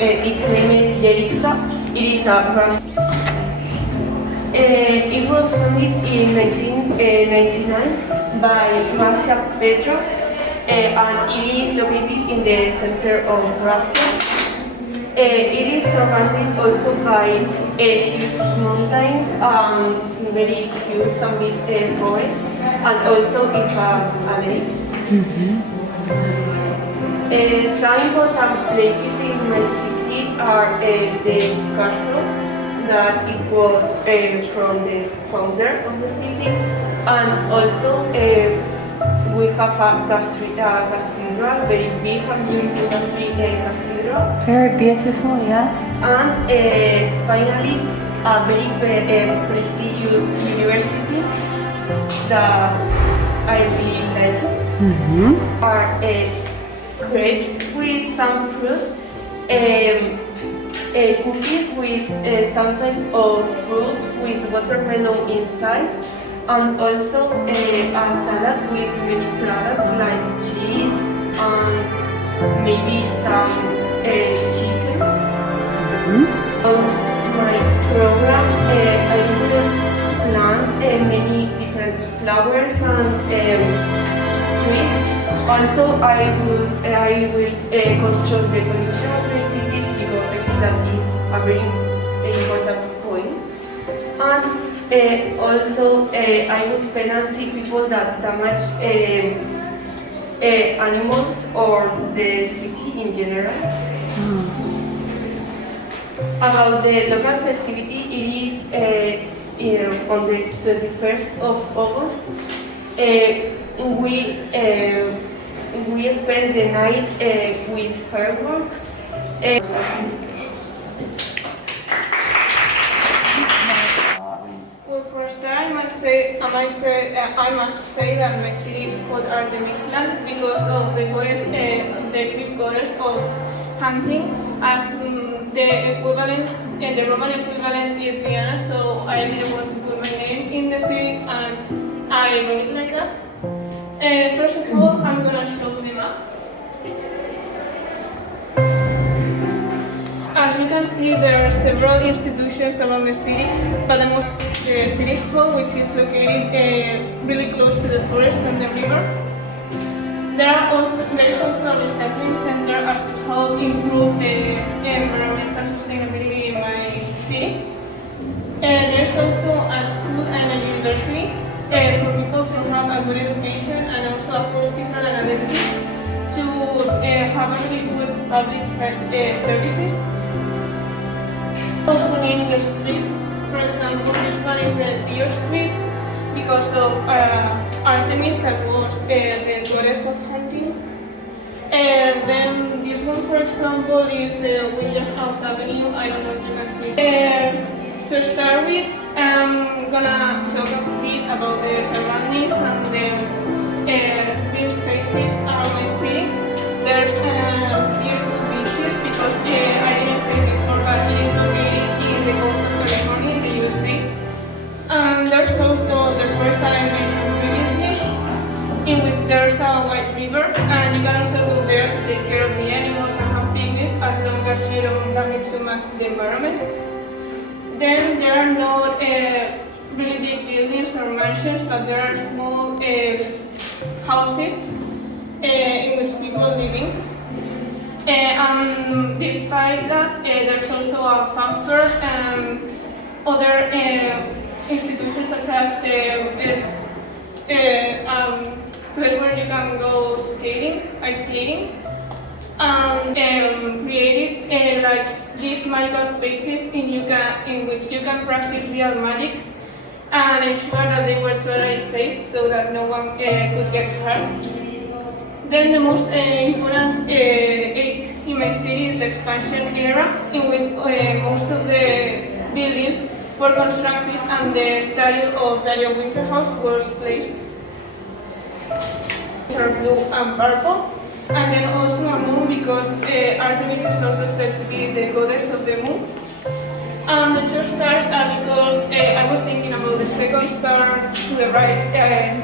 its name is Jerixa. It is a Russian. It was founded in 1999 by Russia Petro, and it is located in the center of Russia. It is surrounded also by huge mountains and very huge and big forests, and also it has a lake. Some important places in my city are the castle, that it was from the founder of the city, and also we have a cathedral, very big and beautiful cathedral. Very beautiful, yes. And finally, a very prestigious university that I really like. Are crepes with some fruit, cookies with some type of fruit with watermelon inside, and also a salad with many products like cheese and maybe some chicken. On my program, I will plant many different flowers and trees. Also, I will construct the pollution of the city, because I think that is a very important point. And also, I would penalty people that damage animals or the city in general. About the local festivity, it is on the 21st of August. We spend the night with fireworks. Well, first, I must say that my city is called Artemisland because of the Greek goddess of hunting, as the Roman equivalent is Diana. So I didn't want to put my name in the city, and I wrote it like that. First of all, I'm gonna show the map. As you can see, there are several institutions around the city, but the most the city hall, which is located really close to the forest and the river. There is also a recycling center as to help improve the environmental sustainability in my city. There is also a school and a university for people to have a good education, and also a hospital and a dentist to have a really good public health services. Also name the streets. For example, this one is the Deer Street because of Artemis, that was the goddess of hunting. And then this one, for example, is the Winter House Avenue. I don't know if you can see. To start with, I'm gonna talk a bit about the surroundings and the green spaces around my city. There's beautiful beaches because I didn't say before, but it is located in the coast of California in the USA. And there's also the forest that I mentioned previously, in which there's a white river, and you can also go there to take care of the animals and have picnics, as long as you don't damage too much the environment. Then there are not really big buildings or mansions, but there are small houses in which people are living. And despite that, there's also a fan fair and other institutions, such as the place where you can go ice skating, and created like these magical spaces in which you can practice real magic and ensure that they were totally safe so that no one could get hurt. Then the most important age in my city is the expansion era, in which most of the buildings were constructed and the statue of Dario Winterhouse was placed. Are blue and purple. And then also a moon, because Artemis is also said to be the goddess of the moon. And the two stars are because I was thinking about the second star to the right,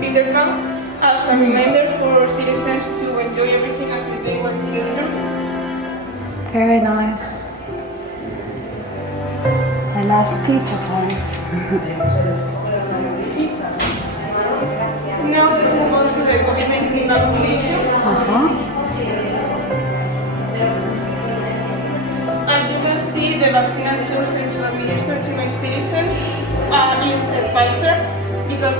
Peter Pan, as a reminder for citizens to enjoy everything as if they were children. Very nice. last pizza time. Now let's move on to the COVID-19 vaccination. As you can see, the vaccine I'm chosen to administer to my citizens is the Pfizer because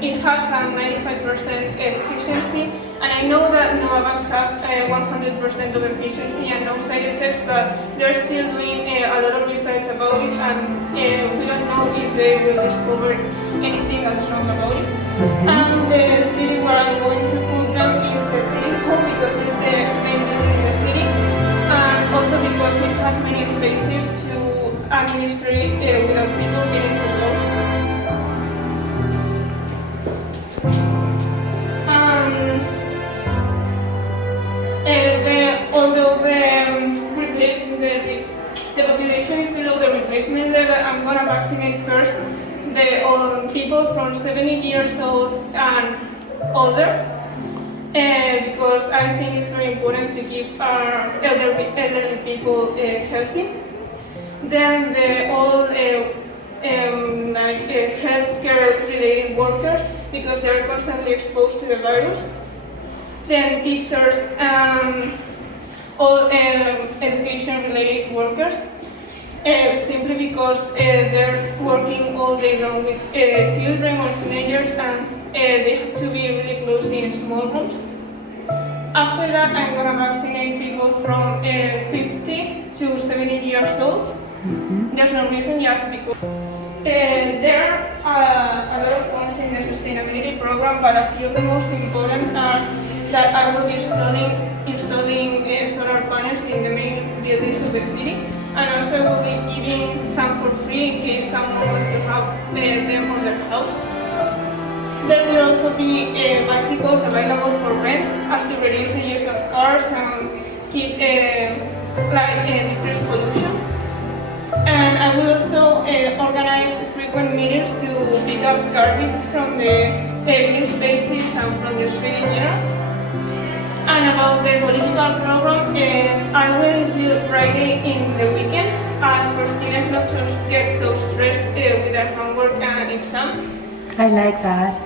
it has a 95% efficiency, and I know that Novavax has 100% of efficiency and no side effects, but they're still doing a lot of research about it, and we don't know if they will discover anything that's wrong about it. And the city where I'm going to put them is the city hall because it's the main building in the city. And also because it has many spaces to administer it without people getting too close. Although the population is below the replacement level, I'm going to vaccinate first the people from 70 years old and older. Because I think it's very important to keep our elderly people healthy. Then all healthcare related workers because they're constantly exposed to the virus. Then teachers, all education related workers. Simply because they're working all day long with children or teenagers and they have to be really close in small rooms. After that, I'm going to vaccinate people from 50 to 70 years old. There's no reason, just because. There are a lot of points in the sustainability program, but a few of the most important are that I will be installing solar panels in the main buildings of the city. And also will be giving some for free in case someone wants to have them on their house. There will also be bicycles available for rent as to reduce the use of cars and keep decrease pollution. And I will also organize frequent meetings to pick up garbage from the green spaces and from the street in general. And about the political program, I will include Friday in the weekend as for students not to get so stressed with their homework and exams. I like that.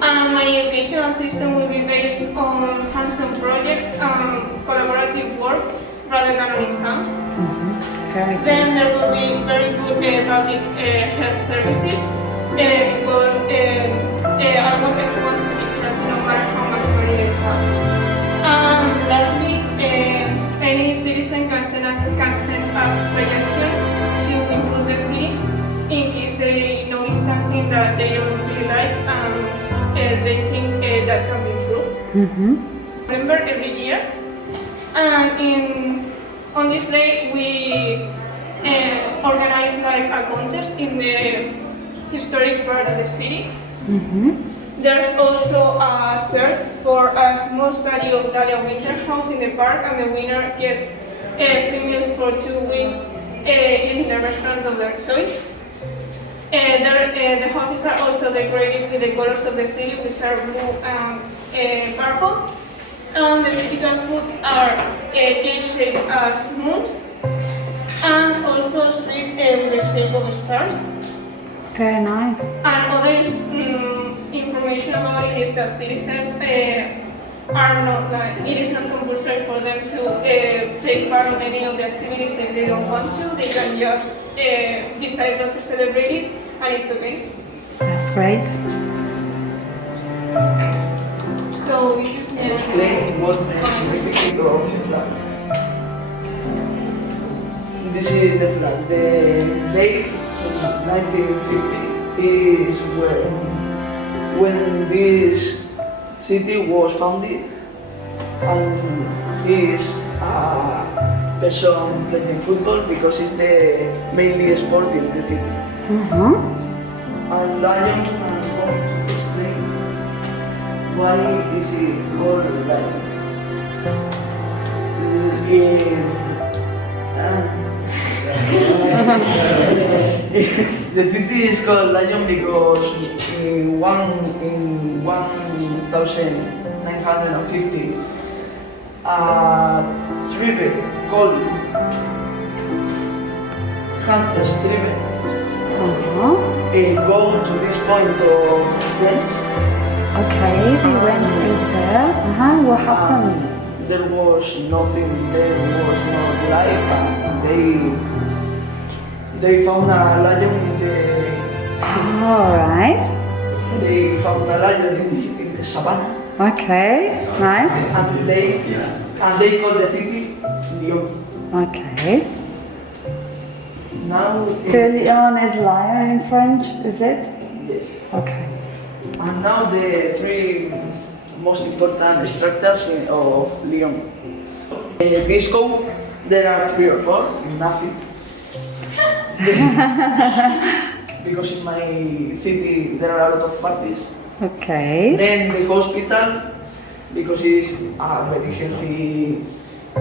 My educational system will be based on hands-on projects and collaborative work rather than on exams. Very good. Then there will be very good public health services because I want everyone to be healthy no matter how much money they have. Lastly, any citizen can send us suggestions to improve the city in case they notice something that they don't really like and they think that can be improved. November every year, and on this day we organize like a contest in the historic part of the city. There's also a search for a small study of Dahlia Winter House in the park, and the winner gets free meals for 2 weeks in the restaurant of their choice. The houses are also decorated with the colors of the city, which are blue and purple. And the typical foods are cake-shaped as moons, and also sweet with the shape of stars. Very nice. And other information about it is that citizens are not it is not compulsory for them to take part on any of the activities if they don't want to. They can just decide not to celebrate it, and it's okay. That's great. So this is Explain what the significance of the flag. This is the flag. The date in 1950 is when this city was founded, and is a person playing football because it's the mainly sport in the city. And lion, I'm going to explain why is it called lion. The city is called Lion because in 1950, a tribute called hunters tribe Uh-huh. go to this point of friends. Okay, they went over there. Uh-huh. What happened? There was nothing, there was no life, and they found a lion in the All right. they found a lion in the savannah, Okay. Nice. and they called the city Lyon. Okay. Now So Leon is lion in French, is it? yes. Okay. And now the three most important structures of Lyon. Disco, there are 3 or 4, nothing. Because in my city there are a lot of parties. Okay. Then the hospital, because it's a very healthy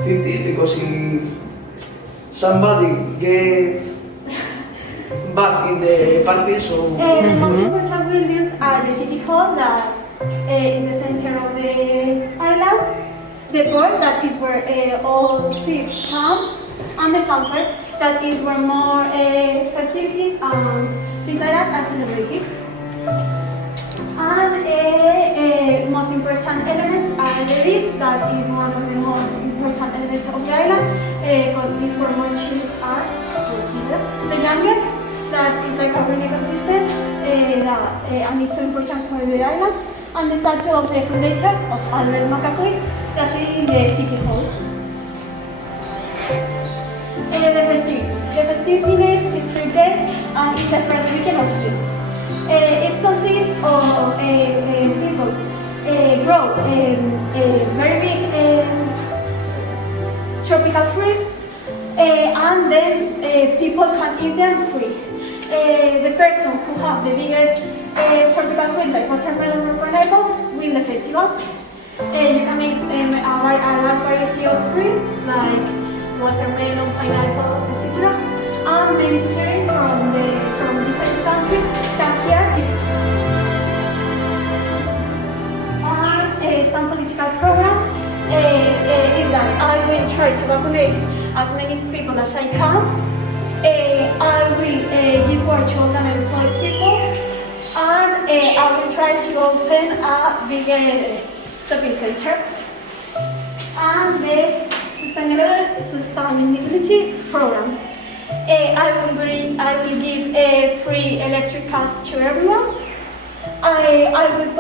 city, because if somebody get bad in the party, so The most important buildings are the city hall that is the center of the island, the port that is where all ships come, and the comfort that is where more festivities and things like that are celebrated. And most important elements are the beach, that is one of the most important elements of the island, because this is where more ships are located. The jungle, that is like a green ecosystem, and it's so important for the island. And the statue of the fundator of Albert Macaquay, that's in the city hall. The festivity date is free day, and it's the first weekend of June. It consists of people grow very big tropical fruits, and then people can eat them free. The person who have the biggest tropical fruit like watermelon or pineapple win the festival. You can eat a large variety of fruits like watermelon, pineapple, etc. And many cherries from different countries come here. And some political program is that I will try to vaccinate as many people as I can. I will give work to all the unemployed people, and I will try to open a big shopping center. And the sustainability program. I will give free electric car to everyone. I will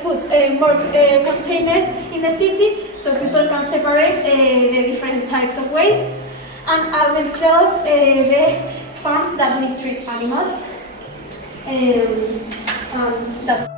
put more containers in the city so people can separate the different types of waste. And I will close the farms that mistreat animals. That.